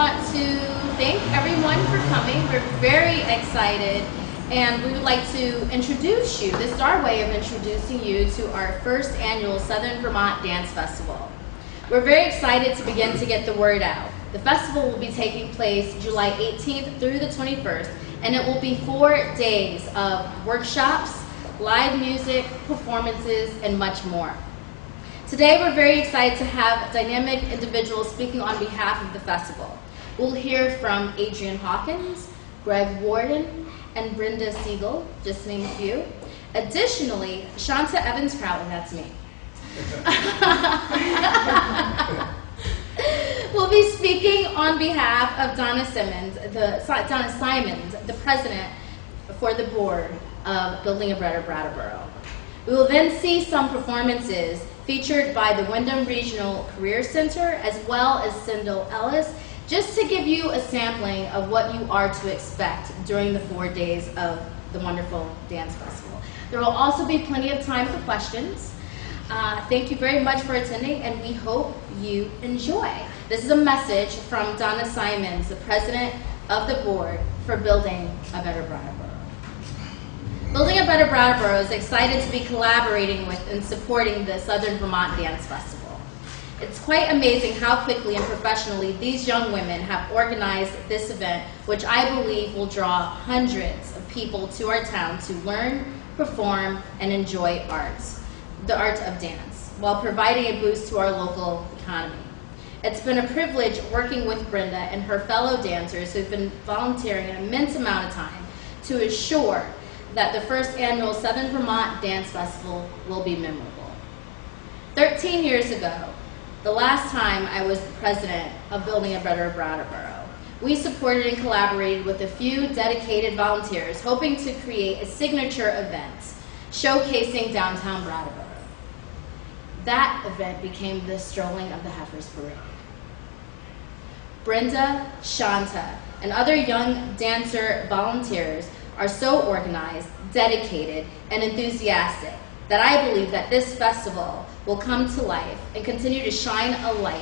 want to thank everyone for coming. We're very excited, and we would like to introduce you. This is our way of introducing you to our first annual Southern Vermont Dance Festival. We're very excited to begin to get the word out. The festival will be taking place July 18th through the 21st, and it will be 4 days of workshops, live music, performances, and much more. Today, we're very excited to have dynamic individuals speaking on behalf of the festival. We'll hear from Adrian Hawkins, Greg Warden, and Brenda Siegel, just to name a few. Additionally, Shanta Evans-Kraut, and that's me. We'll be speaking on behalf of Donna Simons, the president for the board of Building a Better Brattleboro. We will then see some performances featured by the Wyndham Regional Career Center as well as Sindel Ellis, just to give you a sampling of what you are to expect during the 4 days of the wonderful dance festival. There will also be plenty of time for questions. Thank you very much for attending, and we hope you enjoy. This is a message from Donna Simons, the president of the board for Building a Better Brattleboro. Building a Better Brattleboro is excited to be collaborating with and supporting the Southern Vermont Dance Festival. It's quite amazing how quickly and professionally these young women have organized this event, which I believe will draw hundreds of people to our town to learn, perform, and enjoy the art of dance, while providing a boost to our local economy. It's been a privilege working with Brenda and her fellow dancers who've been volunteering an immense amount of time to assure that the first annual Southern Vermont Dance Festival will be memorable. 13 years ago, the last time I was the president of Building a Better Brattleboro, we supported and collaborated with a few dedicated volunteers, hoping to create a signature event showcasing downtown Brattleboro. That event became the Strolling of the Heifers Parade. Brenda, Shanta, and other young dancer volunteers are so organized, dedicated, and enthusiastic that I believe that this festival will come to life and continue to shine a light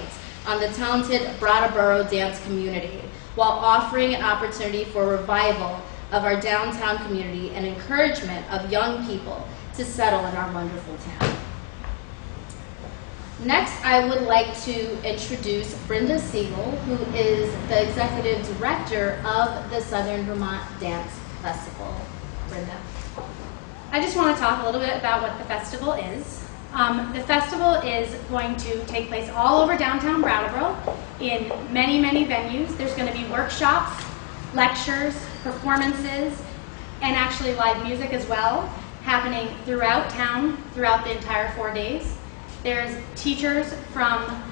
on the talented Brattleboro dance community while offering an opportunity for revival of our downtown community and encouragement of young people to settle in our wonderful town. Next, I would like to introduce Brenda Siegel, who is the executive director of the Southern Vermont Dance Festival. Brenda. I just want to talk a little bit about what the festival is. The festival is going to take place all over downtown Brattleboro in many, many venues. There's going to be workshops, lectures, performances, and actually live music as well, happening throughout town, throughout the entire 4 days. There's teachers from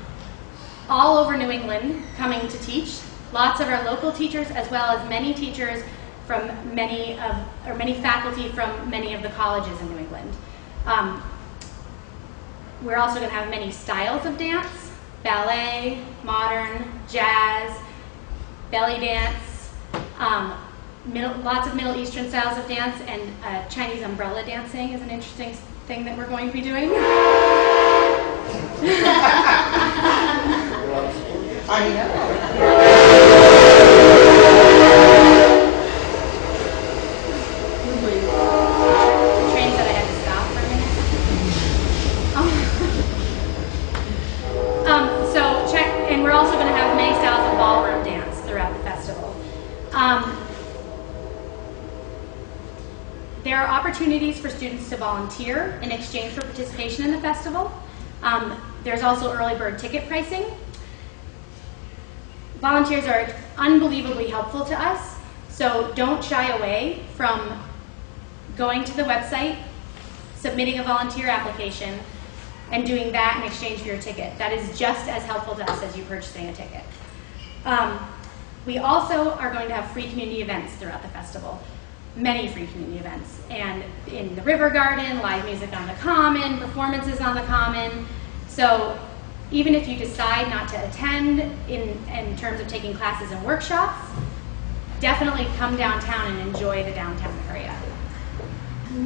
all over New England coming to teach, lots of our local teachers, as well as many teachers from many faculty from many of the colleges in New England. We're also going to have many styles of dance: ballet, modern, jazz, belly dance, lots of Middle Eastern styles of dance, and Chinese umbrella dancing is an interesting thing that we're going to be doing. I know. There are opportunities for students to volunteer in exchange for participation in the festival. There's also early bird ticket pricing. Volunteers are unbelievably helpful to us, so don't shy away from going to the website, submitting a volunteer application, and doing that in exchange for your ticket. That is just as helpful to us as you purchasing a ticket. We also are going to have free community events throughout the festival. Many free community events, and in the River Garden, live music on the Common, performances on the Common. So even if you decide not to attend in terms of taking classes and workshops, definitely come downtown and enjoy the downtown area.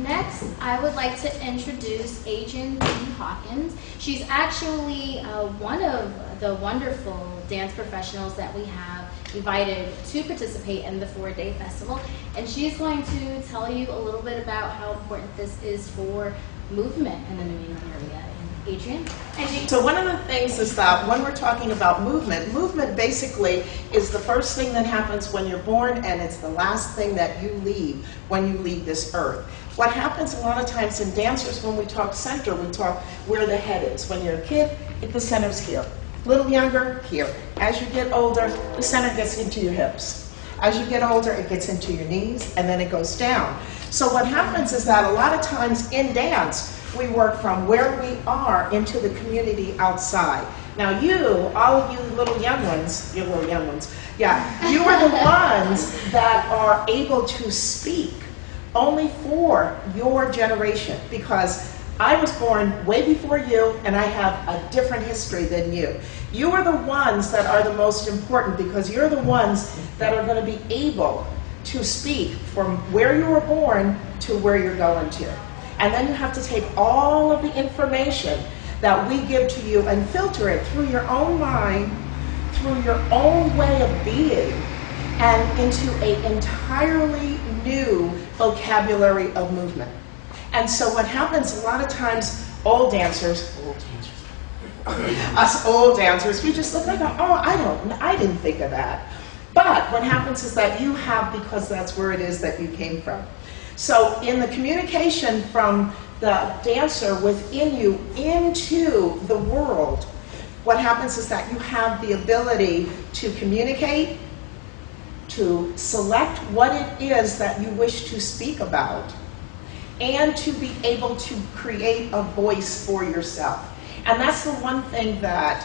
Next, I would like to introduce Adrian Hawkins. She's actually one of the wonderful dance professionals that we have invited to participate in the 4-day festival, and she's going to tell you a little bit about how important this is for movement in the New England area. Adrian? So one of the things is that when we're talking about movement, movement basically is the first thing that happens when you're born, and it's the last thing that you leave when you leave this earth. What happens a lot of times in dancers, when we talk center, we talk where the head is. When you're a kid, the center's here. A little younger, here. As you get older, the center gets into your hips. As you get older, it gets into your knees, and then it goes down. So what happens is that a lot of times in dance, we work from where we are into the community outside. Now you, all of you little young ones, you little young ones, yeah, you are the ones that are able to speak only for your generation, because I was born way before you, and I have a different history than you. You are the ones that are the most important, because you're the ones that are going to be able to speak from where you were born to where you're going to. And then you have to take all of the information that we give to you and filter it through your own mind, through your own way of being, and into an entirely new vocabulary of movement. And so what happens a lot of times, us old dancers, we just look like, oh, I didn't think of that. But what happens is that you have, because that's where it is that you came from. So in the communication from the dancer within you into the world, what happens is that you have the ability to communicate, to select what it is that you wish to speak about, and to be able to create a voice for yourself. And that's the one thing that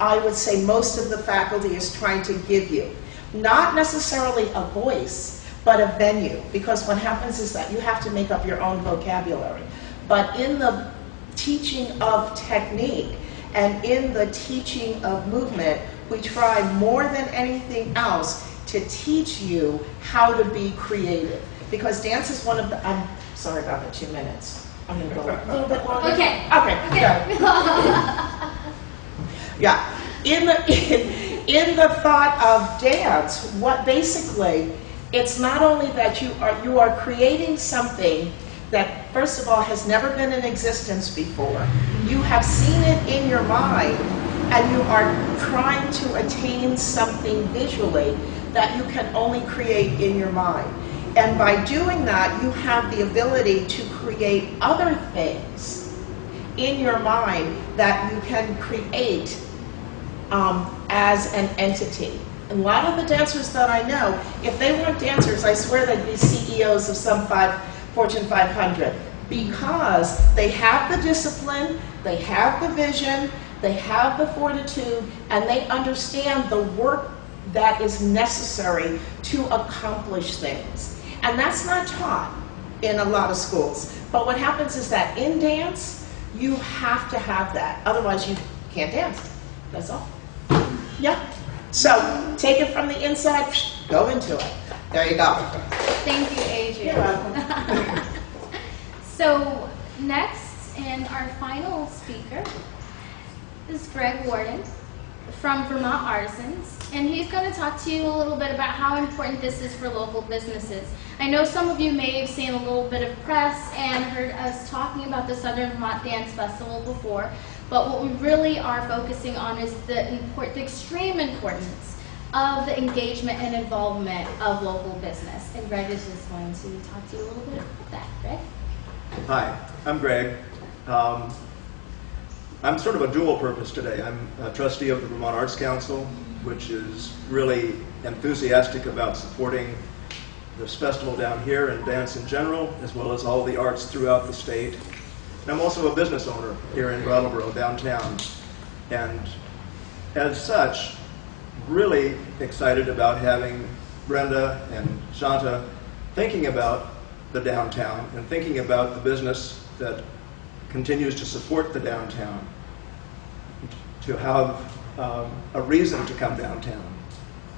I would say most of the faculty is trying to give you. Not necessarily a voice, but a venue, because what happens is that you have to make up your own vocabulary. But in the teaching of technique and in the teaching of movement, we try more than anything else to teach you how to be creative. Because dance is one of the, I'm sorry about the 2 minutes. I'm gonna go a little bit longer. Okay. Okay, yeah. Yeah, in the thought of dance, what basically, it's not only that you are creating something that, first of all, has never been in existence before. You have seen it in your mind, and you are trying to attain something visually that you can only create in your mind. And by doing that, you have the ability to create other things in your mind that you can create as an entity. A lot of the dancers that I know, if they weren't dancers, I swear they'd be CEOs of some Fortune 500, because they have the discipline, they have the vision, they have the fortitude, and they understand the work that is necessary to accomplish things. And that's not taught in a lot of schools. But what happens is that in dance, you have to have that. Otherwise, you can't dance. That's all. Yeah. So take it from the inside, go into it. There you go. Thank you, Adrian. You're welcome. So next, and our final speaker is Greg Warden from Vermont Artisans, and he's going to talk to you a little bit about how important this is for local businesses. I know some of you may have seen a little bit of press and heard us talking about the Southern Vermont Dance Festival before, but what we really are focusing on is the extreme importance of the engagement and involvement of local business. And Greg is just going to talk to you a little bit about that. Greg? Hi, I'm Greg. I'm sort of a dual purpose today. I'm a trustee of the Vermont Arts Council, which is really enthusiastic about supporting this festival down here and dance in general, as well as all the arts throughout the state. And I'm also a business owner here in Brattleboro, downtown. And as such, really excited about having Brenda and Shanta thinking about the downtown and thinking about the business that continues to support the downtown, to have a reason to come downtown.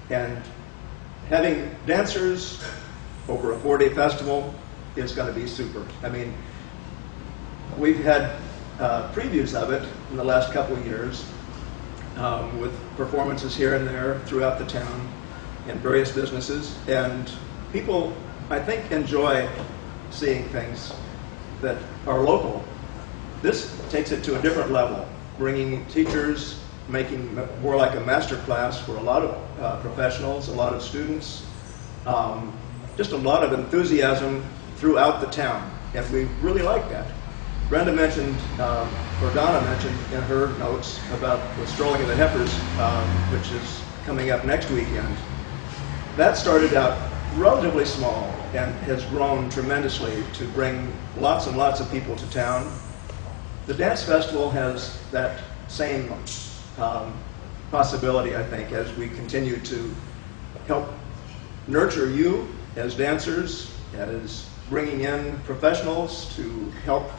And having dancers over a 4-day festival is going to be super. I mean, we've had previews of it in the last couple of years with performances here and there throughout the town. and various businesses. And people, I think, enjoy seeing things that are local. This takes it to a different level, bringing teachers, making more like a master class for a lot of professionals, a lot of students, just a lot of enthusiasm throughout the town, and we really like that. Brenda mentioned, or Donna mentioned in her notes about the Strolling of the Heifers, which is coming up next weekend. That started out relatively small and has grown tremendously to bring lots and lots of people to town. The dance festival has that same possibility, I think, as we continue to help nurture you as dancers, as bringing in professionals to help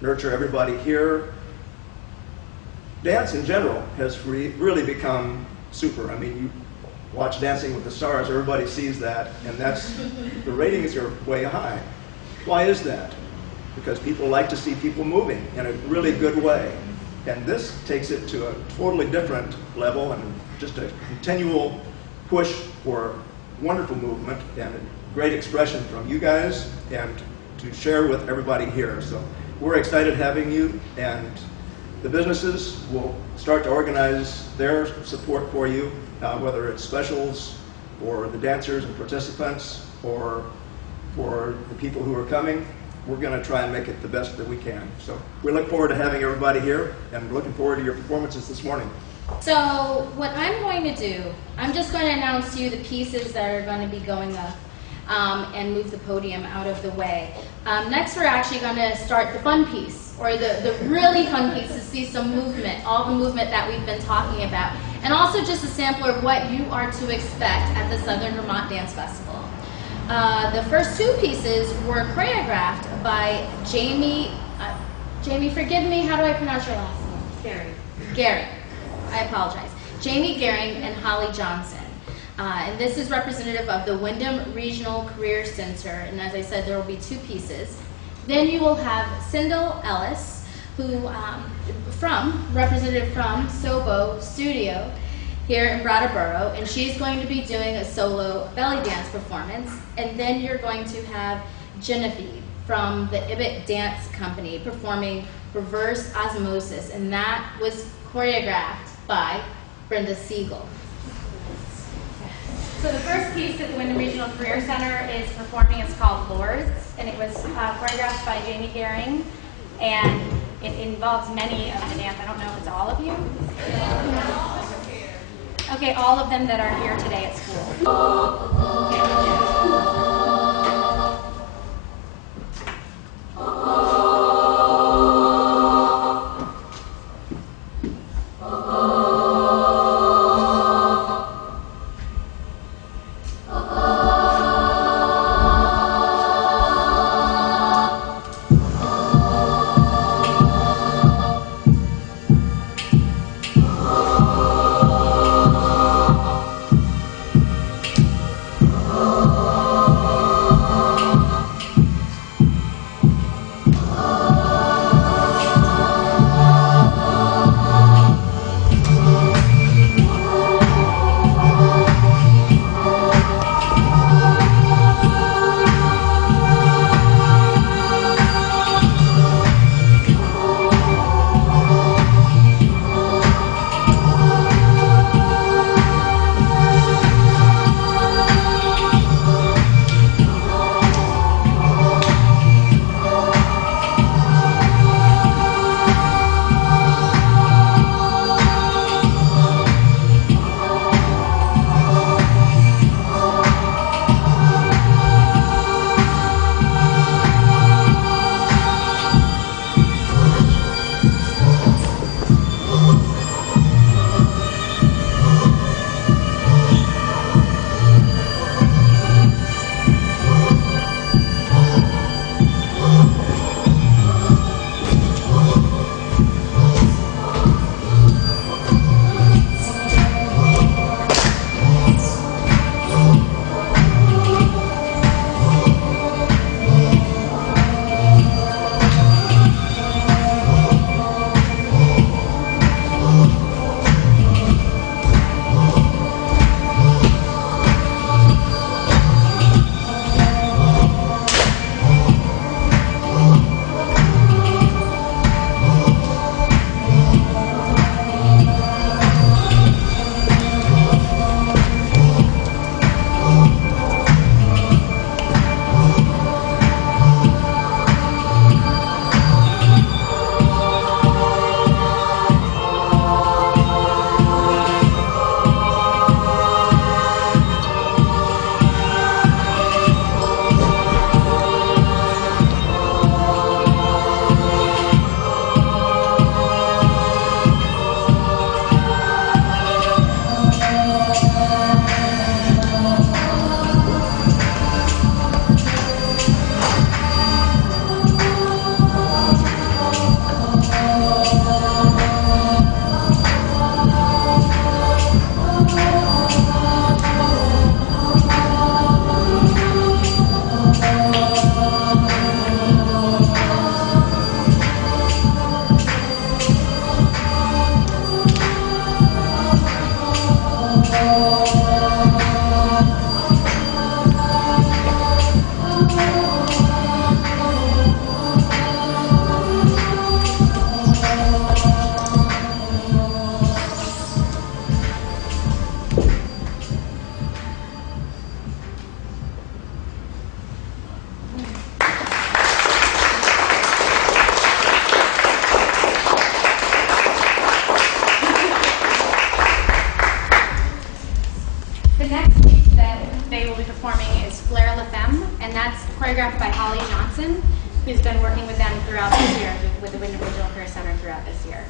nurture everybody here. Dance in general has really become super. I mean, you watch Dancing with the Stars, everybody sees that, and the ratings are way high. Why is that? Because people like to see people moving in a really good way. And this takes it to a totally different level and just a continual push for wonderful movement and a great expression from you guys and to share with everybody here. So we're excited having you, and the businesses will start to organize their support for you, whether it's specials for the dancers and participants or for the people who are coming. We're going to try and make it the best that we can. So we look forward to having everybody here and looking forward to your performances this morning. So what I'm going to do, I'm just going to announce to you the pieces that are going to be going up and move the podium out of the way. Next, we're actually going to start the fun piece, or the really fun piece, to see some movement, all the movement that we've been talking about, and also just a sampler of what you are to expect at the Southern Vermont Dance Festival. The first two pieces were choreographed by Jamie, forgive me, how do I pronounce your last name? Gary. I apologize. Jamie Gehring and Holly Johnson. And this is representative of the Wyndham Regional Career Center, and as I said, there will be two pieces. Then you will have Cindel Ellis, who, representative from SoVt Studio here in Brattleboro, and she's going to be doing a solo belly dance performance. And then you're going to have Genevieve from the Ibbot Dance Company performing Reverse Osmosis, and that was choreographed by Brenda Siegel. So the first piece that the Wyndham Regional Career Center is performing is called Lords, and it was choreographed by Jamie Gehring, and it involves many of the dance. I don't know if it's all of you. Okay, all of them that are here today at school. Oh Johnson, who's been working with them throughout this year, with the Individual Career Center throughout this year.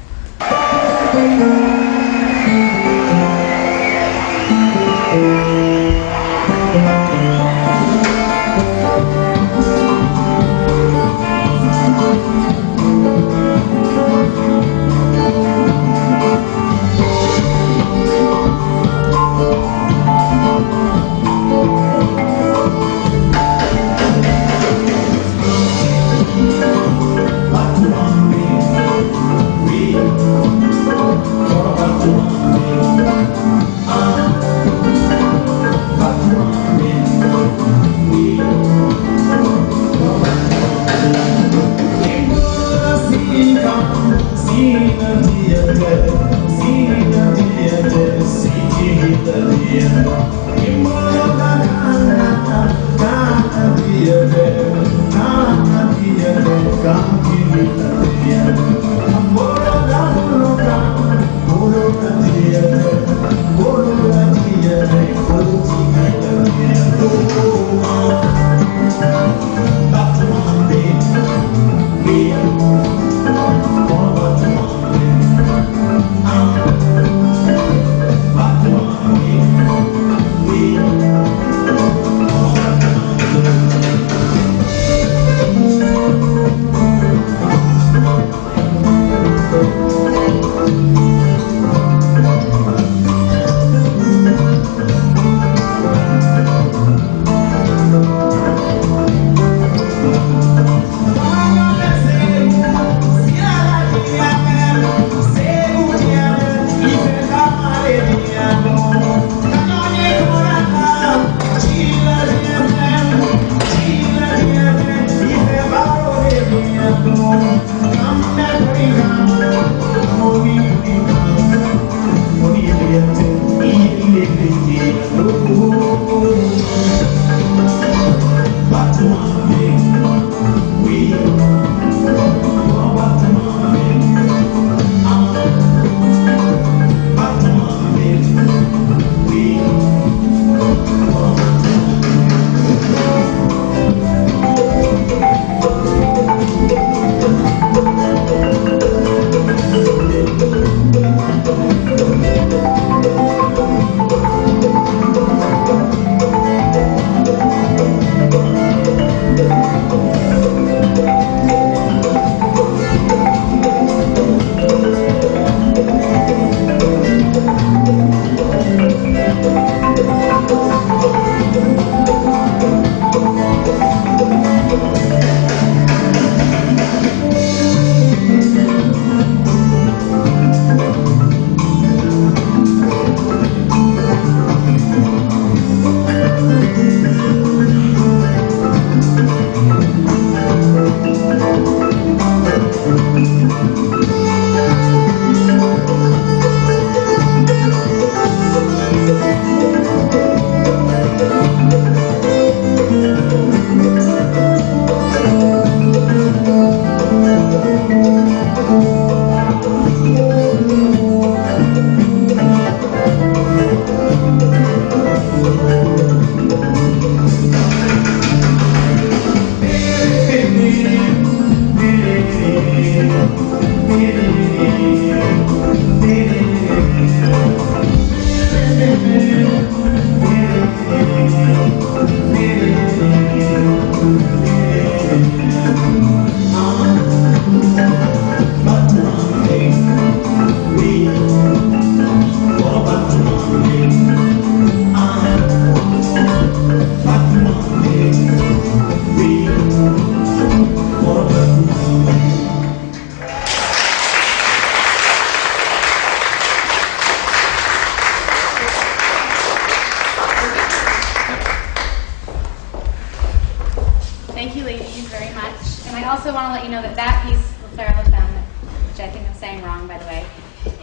Thank you, ladies, very much. And I also want to let you know that that piece, Clara LaFemme, which I think I'm saying wrong, by the way,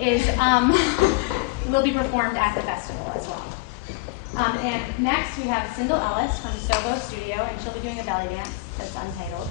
is will be performed at the festival as well. And next we have Cyndall Ellis from SoVt Studio, and she'll be doing a belly dance that's untitled.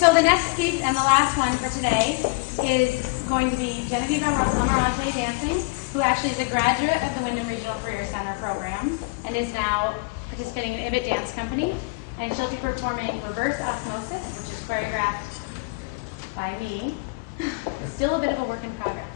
So the next piece and the last one for today is going to be Genevieve Amarante dancing, who actually is a graduate of the Wyndham Regional Career Center program and is now participating in Ibit Dance Company. And she'll be performing Reverse Osmosis, which is choreographed by me. Still a bit of a work in progress.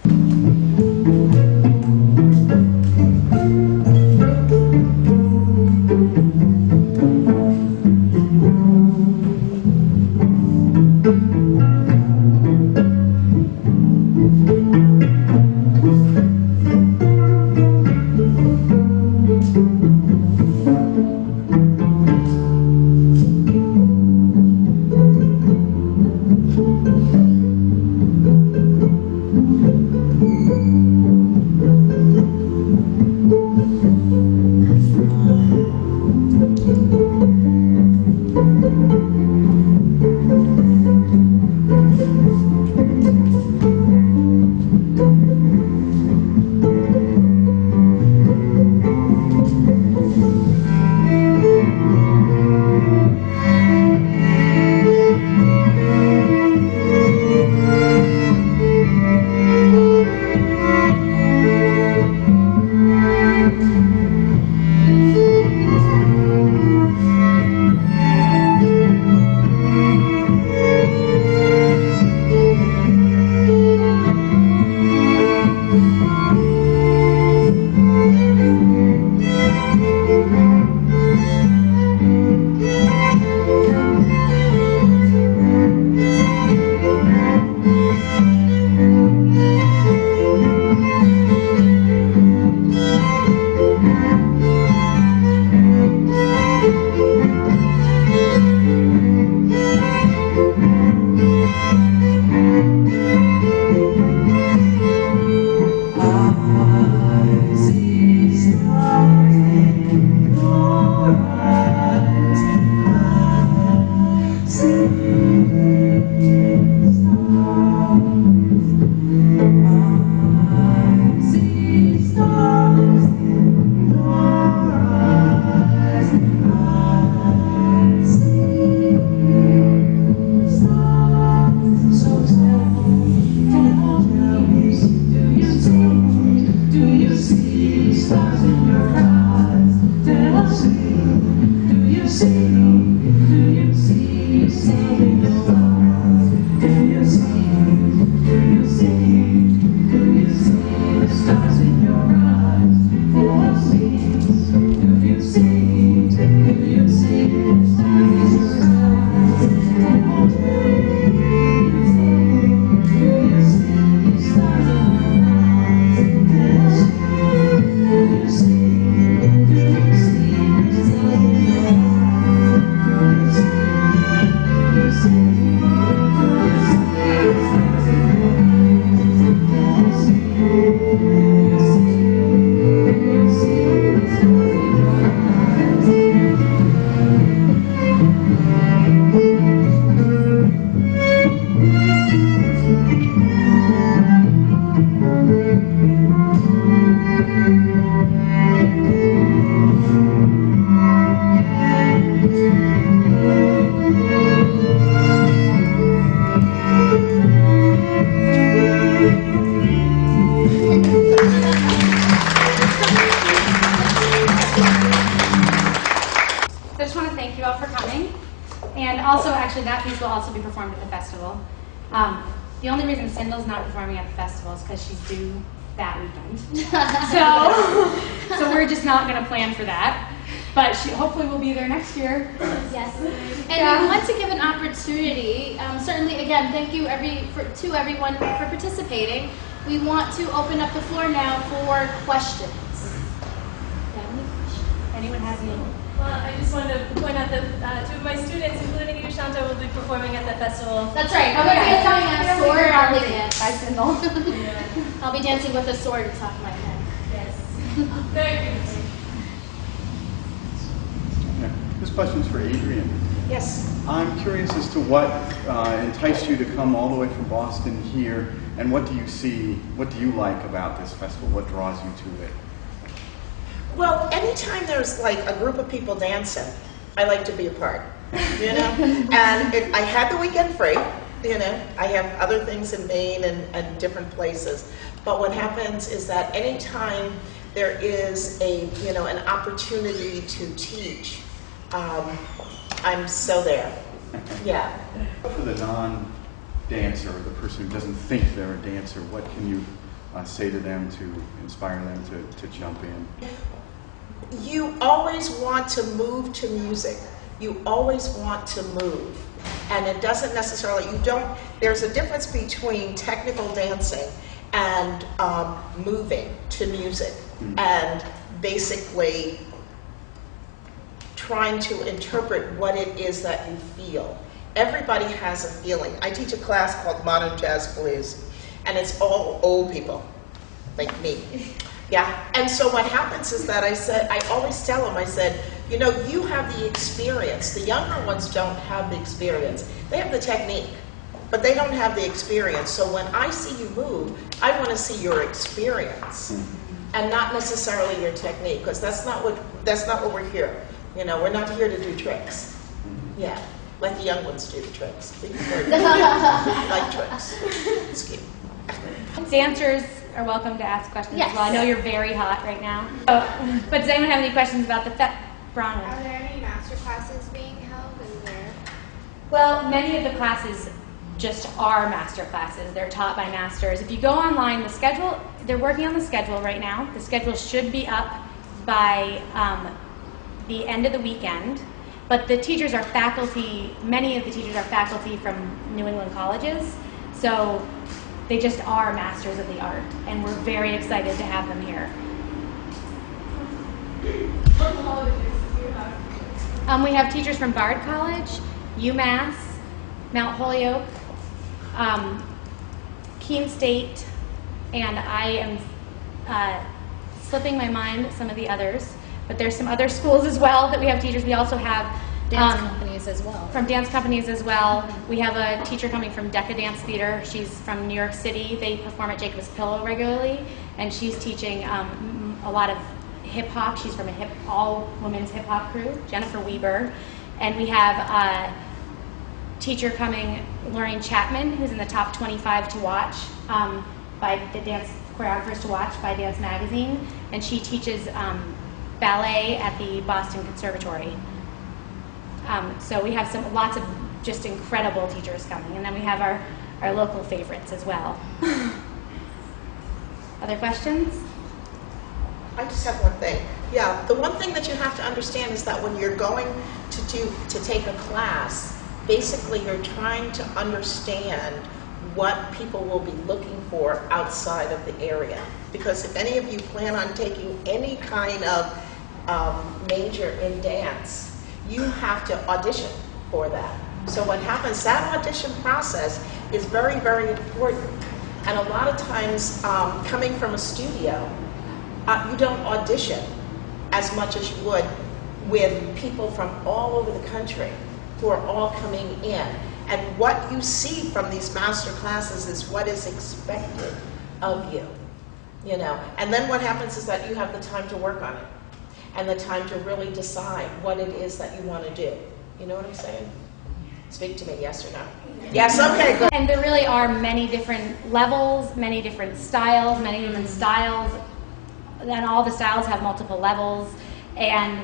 also be performed at the festival. The only reason Cindel's not performing at the festival is because she's due that weekend. So we're just not going to plan for that. But she hopefully will be there next year. Yes. And we want to give an opportunity, certainly again, thank you to everyone for participating. We want to open up the floor now for questions. Anyone has any? Well, I just wanted to point out that two of my students, including you, Shanta, will be performing at the festival. That's right. I'm going to be doing a sword only dance. Bye, Cindel. I'll be dancing with a sword atop my head. Yes. Very good. Yeah. This question's for Adrian. Yes. I'm curious as to what enticed you to come all the way from Boston here, and what do you see, what do you like about this festival? What draws you to it? Well, anytime there's like a group of people dancing, I like to be a part, you know? And I had the weekend free, you know? I have other things in Maine and different places. But what happens is that anytime there is a, you know, an opportunity to teach, I'm so there. Yeah. For the non-dancer, or the person who doesn't think they're a dancer, what can you say to them to inspire them to jump in? You always want to move to music. You always want to move. And it doesn't necessarily, there's a difference between technical dancing and moving to music. And basically trying to interpret what it is that you feel. Everybody has a feeling. I teach a class called Modern Jazz Blues, and it's all old people, like me. Yeah, and so what happens is that I always tell them, I said, you know, you have the experience. The younger ones don't have the experience. They have the technique, but they don't have the experience. So when I see you move, I want to see your experience, and not necessarily your technique, because that's not what we're here. You know, we're not here to do tricks. Yeah, let the young ones do the tricks. Like tricks. It's cute. Dancers are welcome to ask questions Yes. as well. I know you're very hot right now. But does anyone have any questions about the Bronwyn? Are there any master classes being held and where? Well, many of the classes just are master classes. They're taught by masters. If you go online, the schedule, they're working on the schedule right now. The schedule should be up by the end of the weekend. But the teachers are faculty, many of the teachers are faculty from New England colleges. So they just are masters of the art. And we're very excited to have them here. We have teachers from Bard College, UMass, Mount Holyoke, Keene State, and I am slipping my mind some of the others, but there's some other schools as well that we have teachers. We also have Dance companies as well. from dance companies as well. We have a teacher coming from Decadance Theater. She's from New York City. They perform at Jacob's Pillow regularly, and she's teaching a lot of hip hop. She's from a all women's hip hop crew, Jennifer Weber. And we have a teacher coming, Lorraine Chapman, who's in the top 25 to watch by the dance choreographers to watch by Dance Magazine, and she teaches ballet at the Boston Conservatory. So we have lots of just incredible teachers coming, and then we have our local favorites as well. Other questions? I just have one thing. Yeah, the one thing that you have to understand is that when you're going to take a class, basically you're trying to understand what people will be looking for outside of the area. Because if any of you plan on taking any kind of major in dance, you have to audition for that. So what happens, that audition process is very, very important. And a lot of times, coming from a studio, you don't audition as much as you would with people from all over the country who are all coming in. And what you see from these master classes is what is expected of you, you know. And then what happens is that you have the time to work on it and the time to really decide what it is that you want to do. You know what I'm saying? Speak to me, yes or no? Yes, okay, good. And there really are many different levels, many different styles, and all the styles have multiple levels. And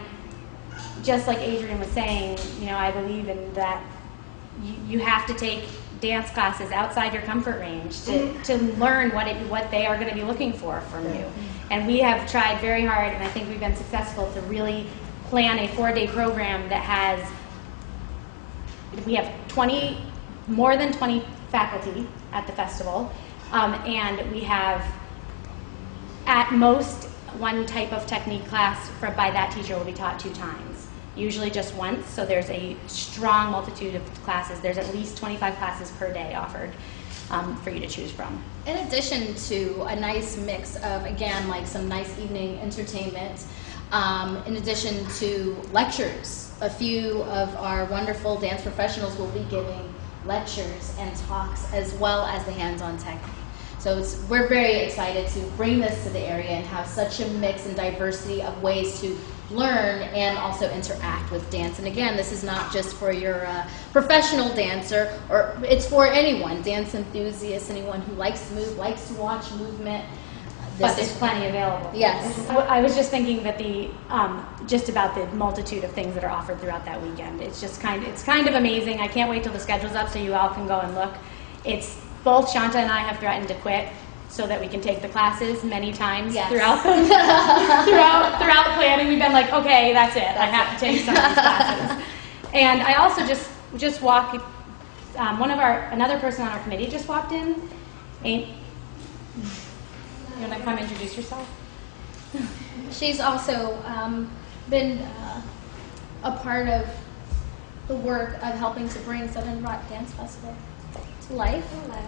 just like Adrian was saying, you know, I believe in that you have to take dance classes outside your comfort range to learn what they are going to be looking for from you. And we have tried very hard, and I think we've been successful to really plan a 4-day program that has, we have more than 20 faculty at the festival, and we have at most one type of technique class by that teacher will be taught 2 times, usually just once, so there's a strong multitude of classes. There's at least 25 classes per day offered for you to choose from. In addition to a nice mix of, again, like some nice evening entertainment, in addition to lectures, a few of our wonderful dance professionals will be giving lectures and talks as well as the hands-on technique. So we're very excited to bring this to the area and have such a mix and diversity of ways to learn and also interact with dance. And again, this is not just for your professional dancer, or it's for anyone, dance enthusiasts, anyone who likes to move, likes to watch movement. But there's plenty available. Yes. I was just thinking that just about the multitude of things that are offered throughout that weekend. It's kind of amazing. I can't wait till the schedule's up so you all can go and look. It's both Shanta and I have threatened to quit so that we can take the classes many times throughout the planning. We've been like, okay, that's it. I have to take some of these classes. And I also just walked. Another person on our committee just walked in. You want to come introduce yourself? She's also been a part of the work of helping to bring Southern Rock Dance Festival to life. Hello.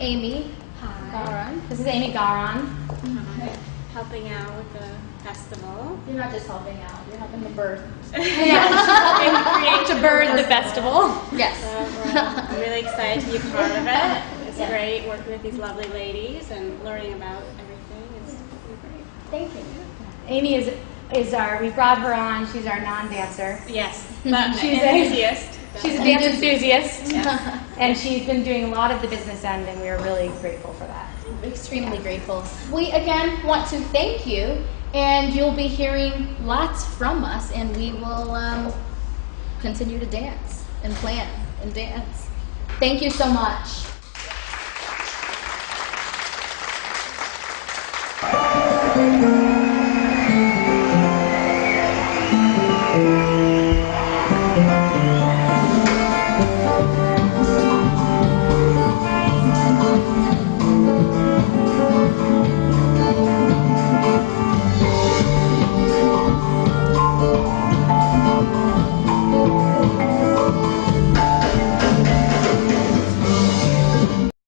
Amy Hi. Garan. This is Amy Garan. Helping out with the festival. You're not just helping out, you're helping the birth. Helping to birth the festival. Yes. I'm really excited to be part of it. It's great working with these lovely ladies and learning about everything. It's really great. Thank you. Amy is our, we brought her on, she's our non-dancer. Yes, but She's enthusiast. She's a dance enthusiast, and she's been doing a lot of the business end, and we are really grateful for that. Extremely grateful. We again want to thank you, and you'll be hearing lots from us, and we will continue to dance and plan and dance. Thank you so much.